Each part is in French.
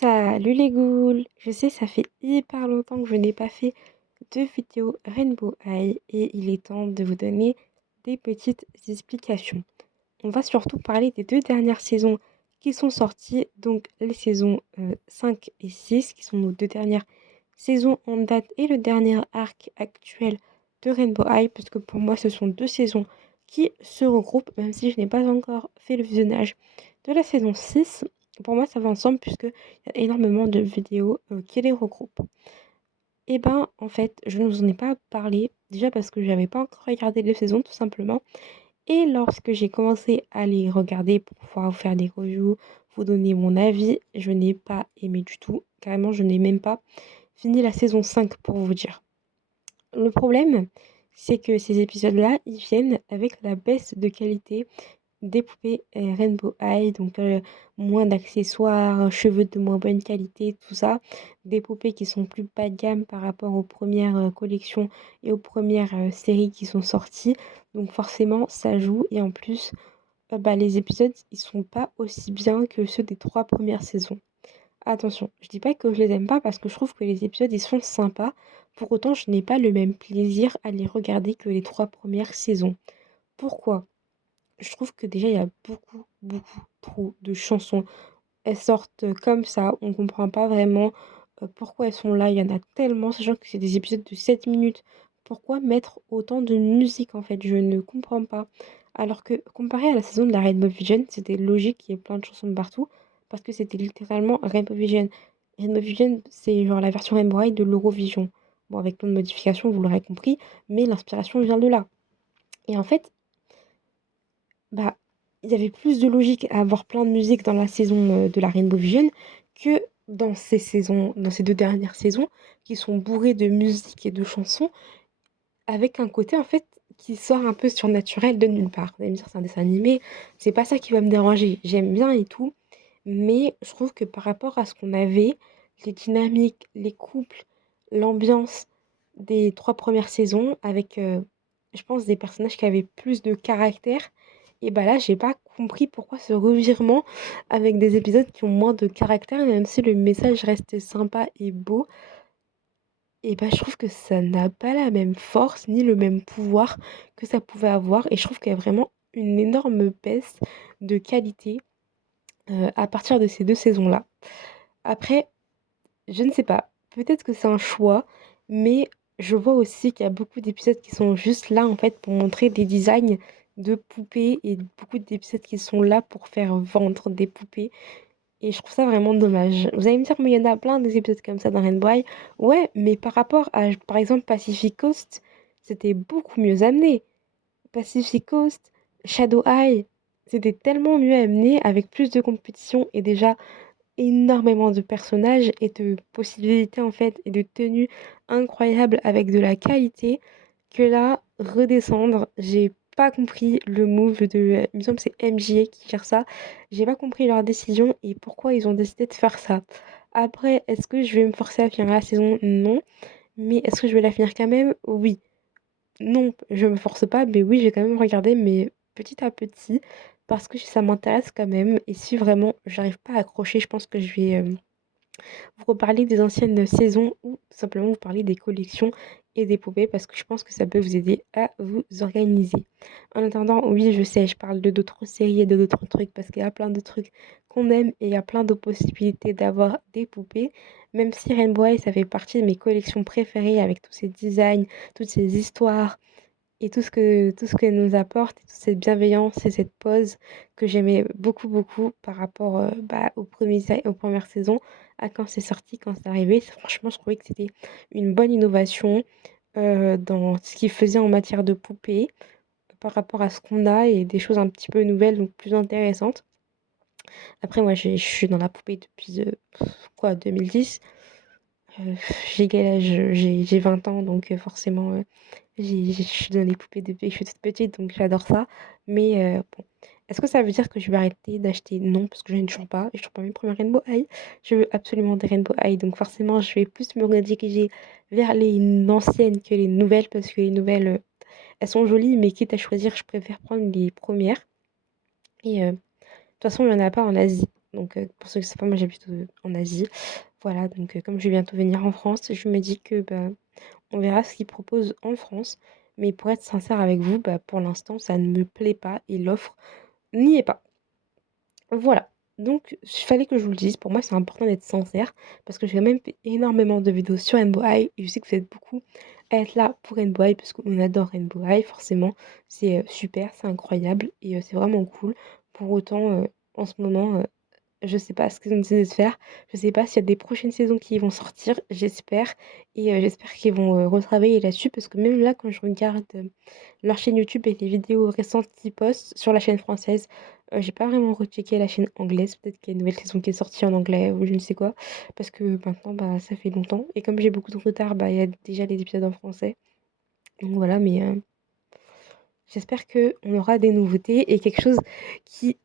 Salut les ghouls! Je sais, ça fait hyper longtemps que je n'ai pas fait de vidéo Rainbow High et il est temps de vous donner des petites explications. On va surtout parler des deux dernières saisons qui sont sorties, donc les saisons 5 et 6, qui sont nos deux dernières saisons en date et le dernier arc actuel de Rainbow High, parce que pour moi ce sont deux saisons qui se regroupent, même si je n'ai pas encore fait le visionnage de la saison 6. Pour moi ça va ensemble puisqu'il y a énormément de vidéos qui les regroupent. Et ben en fait je ne vous en ai pas parlé, déjà parce que j'avais pas encore regardé les saisons tout simplement. Et lorsque j'ai commencé à les regarder pour pouvoir vous faire des reviews, vous donner mon avis, je n'ai pas aimé du tout. Carrément, je n'ai même pas fini la saison 5 pour vous dire. Le problème, c'est que ces épisodes-là, ils viennent avec la baisse de qualité des poupées Rainbow High, donc moins d'accessoires, cheveux de moins bonne qualité, tout ça. Des poupées qui sont plus bas de gamme par rapport aux premières collections et aux premières séries qui sont sorties. Donc forcément, ça joue. Et en plus, bah, les épisodes, ils sont pas aussi bien que ceux des 3 premières saisons. Attention, je dis pas que je les aime pas parce que je trouve que les épisodes, ils sont sympas. Pour autant, je n'ai pas le même plaisir à les regarder que les 3 premières saisons. Pourquoi? Je trouve que déjà, il y a beaucoup, beaucoup trop de chansons. Elles sortent comme ça, on comprend pas vraiment pourquoi elles sont là. Il y en a tellement, sachant que c'est des épisodes de 7 minutes. Pourquoi mettre autant de musique en fait? Je ne comprends pas. Alors que comparé à la saison de la Rainbow Vision, c'était logique qu'il y ait plein de chansons de partout, parce que c'était littéralement Rainbow Vision. Rainbow Vision, c'est genre la version Rainbow High de l'Eurovision. Bon, avec plein de modifications, vous l'aurez compris, mais l'inspiration vient de là. Et en fait, bah, il y avait plus de logique à avoir plein de musique dans la saison, de la Rainbow Vision que dans ces 2 dernières saisons qui sont bourrées de musique et de chansons avec un côté, en fait, qui sort un peu surnaturel de nulle part. Vous allez me dire: «C'est un dessin animé», c'est pas ça qui va me déranger. J'aime bien et tout, mais je trouve que par rapport à ce qu'on avait, les dynamiques, les couples, l'ambiance des 3 premières saisons avec, je pense des personnages qui avaient plus de caractère et bah, là, j'ai pas compris pourquoi ce revirement avec des épisodes qui ont moins de caractère, même si le message reste sympa et beau. Et bah, je trouve que ça n'a pas la même force, ni le même pouvoir que ça pouvait avoir et je trouve qu'il y a vraiment une énorme baisse de qualité, à partir de ces 2 saisons-là. Après, je ne sais pas, peut-être que c'est un choix, mais je vois aussi qu'il y a beaucoup d'épisodes qui sont juste là, en fait, pour montrer des designs de poupées et beaucoup d'épisodes qui sont là pour faire vendre des poupées et je trouve ça vraiment dommage. Vous allez me dire: «Mais il y en a plein des épisodes comme ça dans Rainbow High». Ouais, mais par rapport à, par exemple, Pacific Coast, c'était beaucoup mieux amené. Pacific Coast, Shadow High, c'était tellement mieux amené avec plus de compétition et déjà énormément de personnages et de possibilités, en fait, et de tenues incroyables avec de la qualité que là, redescendre, j'ai pas compris le move de, il me semble que c'est MJA qui gère ça. J'ai pas compris leur décision et pourquoi ils ont décidé de faire ça. Après, est-ce que je vais me forcer à finir la saison? Non. Mais est-ce que je vais la finir quand même? Oui. Non, je me force pas, mais oui, j'ai quand même regardé, mais petit à petit, parce que ça m'intéresse quand même. Et si vraiment j'arrive pas à accrocher, je pense que je vais vous reparler des anciennes saisons ou tout simplement vous parler des collections et des poupées parce que je pense que ça peut vous aider à vous organiser. En attendant, oui, je sais, je parle de d'autres séries et de d'autres trucs parce qu'il y a plein de trucs qu'on aime et il y a plein de possibilités d'avoir des poupées. Même si Rainbow High, ça fait partie de mes collections préférées avec tous ces designs, toutes ces histoires et tout ce qu'elle nous apporte, et toute cette bienveillance et cette pause que j'aimais beaucoup, beaucoup par rapport, bah, aux premières saisons, à quand c'est sorti, quand c'est arrivé. Franchement, je trouvais que c'était une bonne innovation, dans ce qu'ils faisaient en matière de poupées, par rapport à ce qu'on a et des choses un petit peu nouvelles, donc plus intéressantes. Après moi, je suis dans la poupée depuis, quoi, 2010. Heu, j'ai quel âge? J'ai 20 ans donc forcément, je suis dans les poupées depuis que je suis toute petite donc j'adore ça. Mais bon, est-ce que ça veut dire que je vais arrêter d'acheter? Non, parce que je n'ai toujours pas et je trouve pas mes premières Rainbow High. Je veux absolument des Rainbow High donc forcément je vais plus me rediriger vers les anciennes que les nouvelles parce que les nouvelles, elles sont jolies mais quitte à choisir, je préfère prendre les premières et de toute façon il y en a pas en Asie Donc pour ceux qui ne savent pas, moi j'habite, en Asie. Voilà, donc comme je vais bientôt venir en France, je me dis que, bah, on verra ce qu'ils proposent en France. Mais pour être sincère avec vous, bah, pour l'instant, ça ne me plaît pas et l'offre n'y est pas. Voilà, donc il fallait que je vous le dise, pour moi c'est important d'être sincère parce que j'ai quand même fait énormément de vidéos sur Rainbow High et je sais que vous êtes beaucoup à être là pour Rainbow High parce qu'on adore Rainbow High forcément, c'est, super, c'est incroyable et c'est vraiment cool. Pour autant, en ce moment, je sais pas ce qu'ils ont décidé de faire. Je sais pas s'il y a des prochaines saisons qui vont sortir, j'espère et j'espère qu'ils vont, retravailler là-dessus parce que même là, quand je regarde, leur chaîne YouTube et les vidéos récentes qu'ils postent sur la chaîne française, j'ai pas vraiment rechecké la chaîne anglaise. Peut-être qu'il y a une nouvelle saison qui est sortie en anglais ou je ne sais quoi. Parce que maintenant, bah, ça fait longtemps et comme j'ai beaucoup de retard, bah, il y a déjà les épisodes en français. Donc voilà, mais j'espère qu'on aura des nouveautés et quelque chose qui,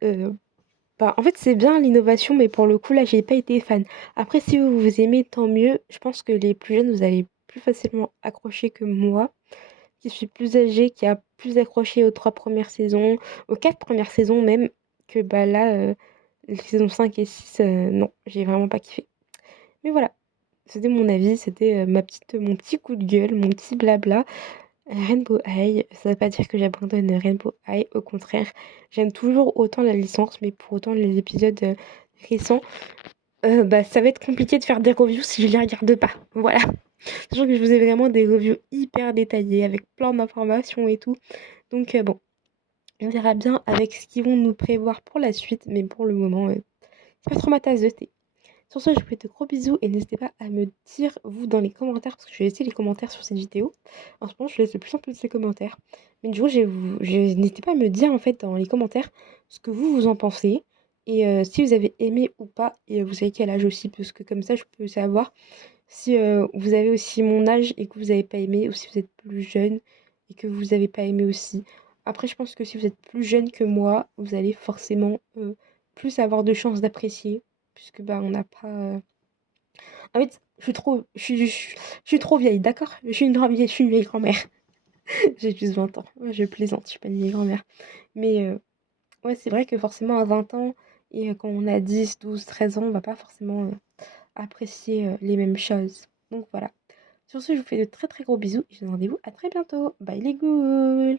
bah, en fait, c'est bien l'innovation, mais pour le coup, là, j'ai pas été fan. Après, si vous aimez, tant mieux. Je pense que les plus jeunes, vous allez plus facilement accrocher que moi, qui suis plus âgée, qui a plus accroché aux 3 premières saisons, aux 4 premières saisons même, que bah là, les saisons 5 et 6, non, j'ai vraiment pas kiffé. Mais voilà, c'était mon avis, c'était mon petit coup de gueule, mon petit blabla. Rainbow High, ça veut pas dire que j'abandonne Rainbow High, au contraire, j'aime toujours autant la licence, mais pour autant les épisodes, récents, bah, ça va être compliqué de faire des reviews si je les regarde pas. Voilà. Sachant que je faisais vraiment des reviews hyper détaillées avec plein d'informations et tout. Donc bon, on verra bien avec ce qu'ils vont nous prévoir pour la suite, mais pour le moment, c'est pas trop ma tasse de thé. Sur ce, je vous fais de gros bisous et n'hésitez pas à me dire, vous, dans les commentaires, parce que je vais laisser les commentaires sur cette vidéo. En ce moment, je laisse de plus en plus les commentaires. Mais du coup, n'hésitez pas à me dire, en fait, dans les commentaires, ce que vous en pensez. Et si vous avez aimé ou pas, et vous savez quel âge aussi, parce que comme ça, je peux savoir si vous avez aussi mon âge et que vous n'avez pas aimé, ou si vous êtes plus jeune et que vous n'avez pas aimé aussi. Après, je pense que si vous êtes plus jeune que moi, vous allez forcément plus avoir de chances d'apprécier, puisque bah, on n'a pas. En fait, je suis trop vieille, d'accord? Je suis une vieille grand-mère. J'ai juste 20 ans. Ouais, je plaisante, je suis pas une vieille grand-mère. Mais ouais, c'est vrai que forcément à 20 ans et quand on a 10, 12, 13 ans, on va pas forcément apprécier les mêmes choses. Donc voilà. Sur ce, je vous fais de très très gros bisous et je vous donne rendez-vous à très bientôt. Bye les ghouls!